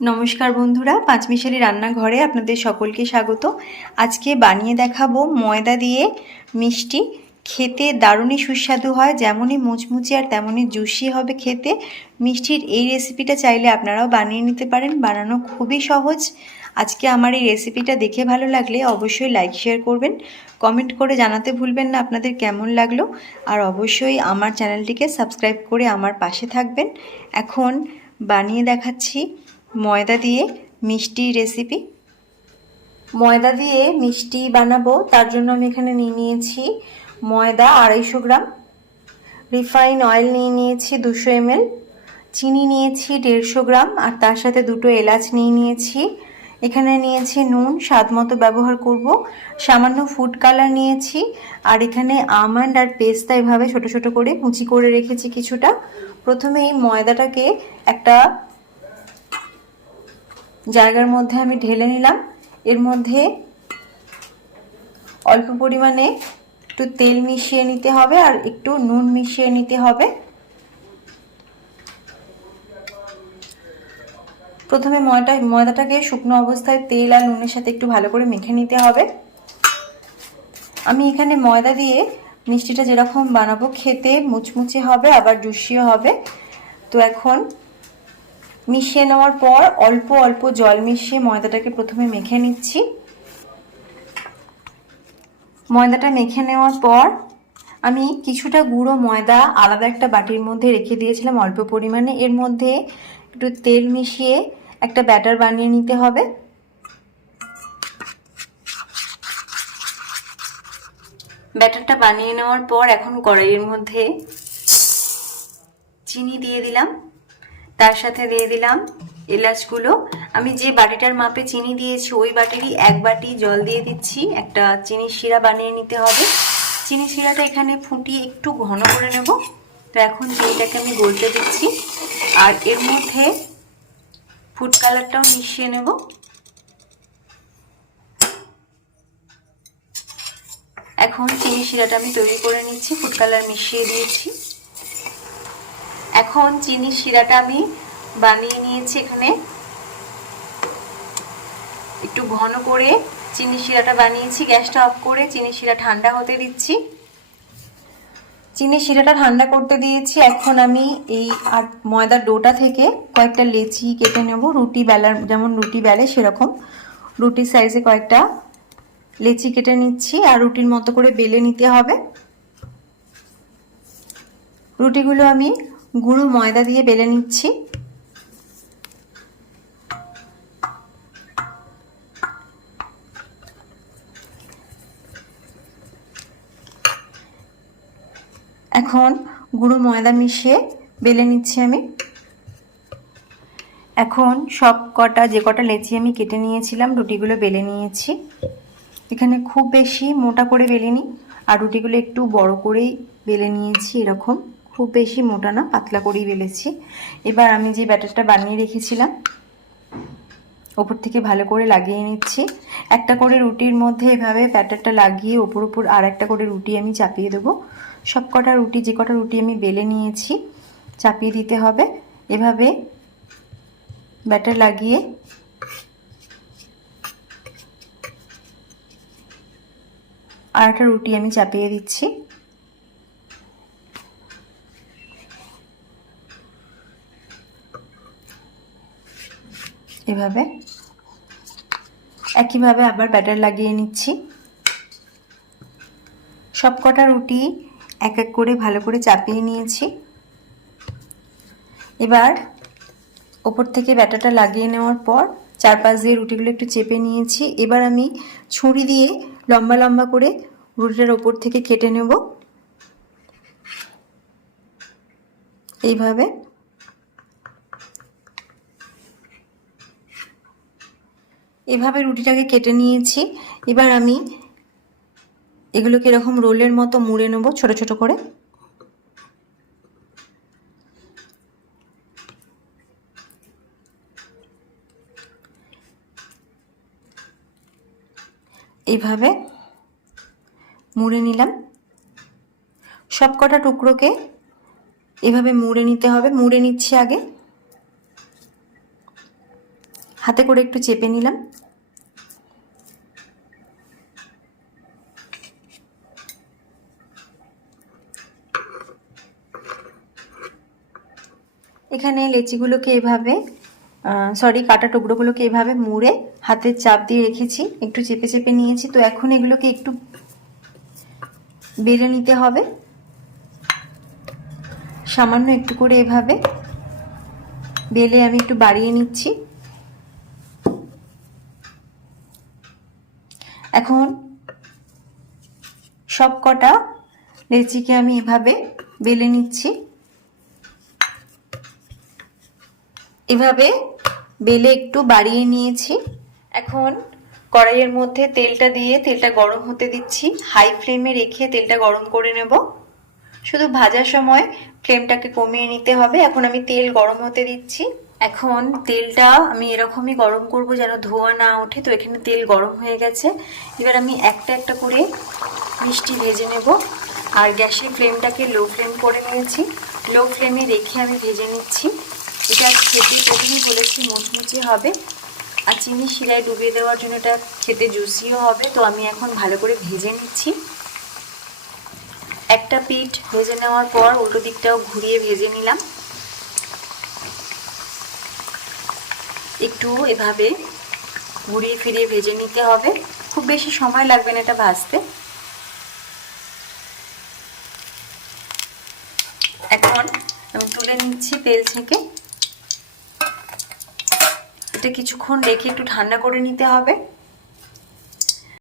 নমস্কার বন্ধুরা, পাঁচমিশালি রান্নাঘরে আপনাদের সকলকে স্বাগত। আজকে বানিয়ে দেখাবো ময়দা দিয়ে মিষ্টি। খেতে দারুণই সুস্বাদু হয়, যেমনই মুচমুচে আর তেমনই জুসি হবে খেতে। মিষ্টির এই রেসিপিটা চাইলে আপনারাও বানিয়ে নিতে পারেন, বানানো খুবই সহজ। আজকে আমার এই রেসিপিটা দেখে ভালো লাগলে অবশ্যই লাইক শেয়ার করবেন। কমেন্ট করে জানাতে ভুলবেন না আপনাদের কেমন লাগল। আর অবশ্যই আমার চ্যানেলটিকে সাবস্ক্রাইব করে আমার পাশে থাকবেন। এখন বানিয়ে দেখাচ্ছি ময়দা দিয়ে মিষ্টি রেসিপি ময়দা দিয়ে মিষ্টি বানাবো, তার জন্য আমি এখানে নিয়ে নিয়েছি ময়দা আড়াইশো গ্রাম। রিফাইন অয়েল নিয়ে নিয়েছি দুশো এমএল। চিনি নিয়েছি দেড়শো গ্রাম, আর তার সাথে দুটো এলাচ নিয়ে নিয়েছি। এখানে নিয়েছি নুন, স্বাদ মতো ব্যবহার করব। সামান্য ফুড কালার নিয়েছি, আর এখানে আমন্ড আর পেস্তা এভাবে ছোট ছোট করে কুচি করে রেখেছি কিছুটা। প্রথমে এই ময়দাটাকে একটা জায়গার মধ্যে আমি ঢেলে নিলাম। এর মধ্যে অল্প পরিমাণে একটু তেল মিশিয়ে নিতে হবে আর একটু নুন মিশিয়ে নিতে হবে। প্রথমে ময়দা ময়দাটাকে শুকনো অবস্থায় তেল আর নুনের সাথে একটু ভালো করে মেখে নিতে হবে। আমি এখানে ময়দা দিয়ে মিষ্টিটা যেরকম বানাবো, খেতে মুচমুচে হবে, আবার জুসিও হবে। তো এখন মিশিয়ে নেওয়ার পর অল্প অল্প জল মিশিয়ে ময়দাটাকে প্রথমে মেখে নিচ্ছি। ময়দাটা মেখে নেওয়ার পর আমি কিছুটা গুঁড়ো ময়দা আলাদা একটা বাটির মধ্যে রেখে দিয়েছিলাম অল্প পরিমাণে। এর মধ্যে একটু তেল মিশিয়ে একটা ব্যাটার বানিয়ে নিতে হবে। ব্যাটারটা বানিয়ে নেওয়ার পর এখন কড়াইয়ের মধ্যে চিনি দিয়ে দিলাম। তার সাথে দিয়ে দিলাম এলাচগুলো। আমি যে বাটিটার মাপে চিনি দিয়েছি, ওই বাটিরই এক বাটি জল দিয়ে দিচ্ছি। একটা চিনি শিরা বানিয়ে নিতে হবে। চিনি শিরাটা এখানে ফুটিয়ে একটু ঘন করে নেব। তো এখন চিনিটাকে আমি গলতে দিচ্ছি। আর এর মধ্যে ফুড কালারটাও মিশিয়ে নেব। এখন চিনি শিরাটা আমি তৈরি করে নিচ্ছি, ফুড কালার মিশিয়ে দিয়েছি। এখন চিনি শিরাটা আমি বানিয়ে নিয়েছি এখানে। একটু ঘন করে চিনি শিরাটা বানিয়েছি, গ্যাসটা অফ করে চিনি শিরা ঠান্ডা হতে দিচ্ছি। চিনি শিরাটা ঠান্ডা করতে দিয়েছি। এখন আমি এই ময়দার ডোটা থেকে কয়েকটা লেচি কেটে নেব। রুটি বেলার, যেমন রুটি বেলে সেরকম। রুটির সাইজে কয়েকটা লেচি কেটে নিচ্ছি আর রুটির মতো করে বেলে নিতে হবে। রুটিগুলো আমি গুঁড়ো ময়দা দিয়ে বেলে নিচ্ছি। এখন গুঁড়ো ময়দা মিশিয়ে বেলে নিচ্ছি আমি। এখন সব কটা, যে কটা লেচি আমি কেটে নিয়েছিলাম, রুটিগুলো বেলে নিয়েছি। এখানে খুব বেশি মোটা করে বেলিনি, আর রুটিগুলো একটু বড় করেই বেলে নিয়েছি এরকম। খুব বেশি মোটা না, পাতলা করেই বেলেছি। এবার আমি যে ব্যাটারটা বানিয়ে রেখেছিলাম, ওপর থেকে ভালো করে লাগিয়ে নিচ্ছি। একটা করে রুটির মধ্যে এভাবে ব্যাটারটা লাগিয়ে ওপর ওপর আর একটা করে রুটি আমি চাপিয়ে দেবো। সব কটা রুটি, যে কটা রুটি আমি বেলে নিয়েছি, চাপিয়ে দিতে হবে। এভাবে ব্যাটার লাগিয়ে আর একটা রুটি আমি চাপিয়ে দিচ্ছি। এভাবে। একইভাবে আবার ব্যাটার লাগিয়ে নিচ্ছি। সব কটা রুটি এক এক করে ভালো করে চাপিয়ে নিয়েছি। এবার ওপর থেকে ব্যাটারটা লাগিয়ে নেওয়ার পর চার চারপাশ দিয়ে রুটিগুলো একটু চেপে নিয়েছি। এবার আমি ছুরি দিয়ে লম্বা লম্বা করে রুটিটার ওপর থেকে কেটে নেব। এইভাবে এভাবে রুটিটাকে কেটে নিয়েছি। এবার আমি এগুলোকে এরকম রোলের মতো মুড়ে নেব, ছোট ছোট করে। এইভাবে মুড়ে নিলাম। সব কটা টুকরোকে এভাবে মুড়ে নিতে হবে। মুড়ে নিচ্ছি আগে। হাতে করে একটু চেপে নিলাম। এখানে লেচিগুলোকে এভাবে সরি কাটা টুকরোগুলোকে এভাবে মুড়ে হাতের চাপ দিয়ে রেখেছি, একটু চেপে চেপে নিয়েছি। তো এখন এগুলোকে একটু বেলে নিতে হবে। সামান্য একটু করে এভাবে বেলে আমি একটু বাড়িয়ে নিচ্ছি। এখন সব কটা লেচিকে আমি এভাবে বেলে নিচ্ছি। এভাবে বেলে একটু বাড়িয়ে নিয়েছি। এখন কড়াইয়ের মধ্যে তেলটা দিয়ে তেলটা গরম হতে দিচ্ছি। হাই ফ্লেমে রেখে তেলটা গরম করে নেব। শুধু ভাজার সময় ফ্লেমটাকে কমিয়ে নিতে হবে। এখন আমি তেল গরম হতে দিচ্ছি। এখন তেলটা আমি এরকমই গরম করব যেন ধোয়া না ওঠে। তো এখানে তেল গরম হয়ে গেছে। এবার আমি একটা একটা করে মিষ্টি ভেজে নেব। আর গ্যাসের ফ্লেমটাকে লো ফ্লেম করে নিয়েছি। লো ফ্লেমে রেখে আমি ভেজে নিচ্ছি। এটা খেতে প্রথমেই বলেছি মুচমুচে হবে, আর চিনি শিরায় ডুবিয়ে দেওয়ার জন্য এটা খেতে জুসিও হবে। তো আমি এখন ভালো করে ভেজে নিচ্ছি। একটা পিঠ ভেজে নেওয়ার পর উল্টো দিকটাও ঘুরিয়ে ভেজে নিলাম। একটু এভাবে ঘুরিয়ে ফিরিয়ে ভেজে নিতে হবে। খুব বেশি সময় লাগবে না এটা ভাজতে। এখন আমি তুলে নিচ্ছি তেল থেকে। এটা কিছুক্ষণ রেখে একটু ঠান্ডা করে নিতে হবে।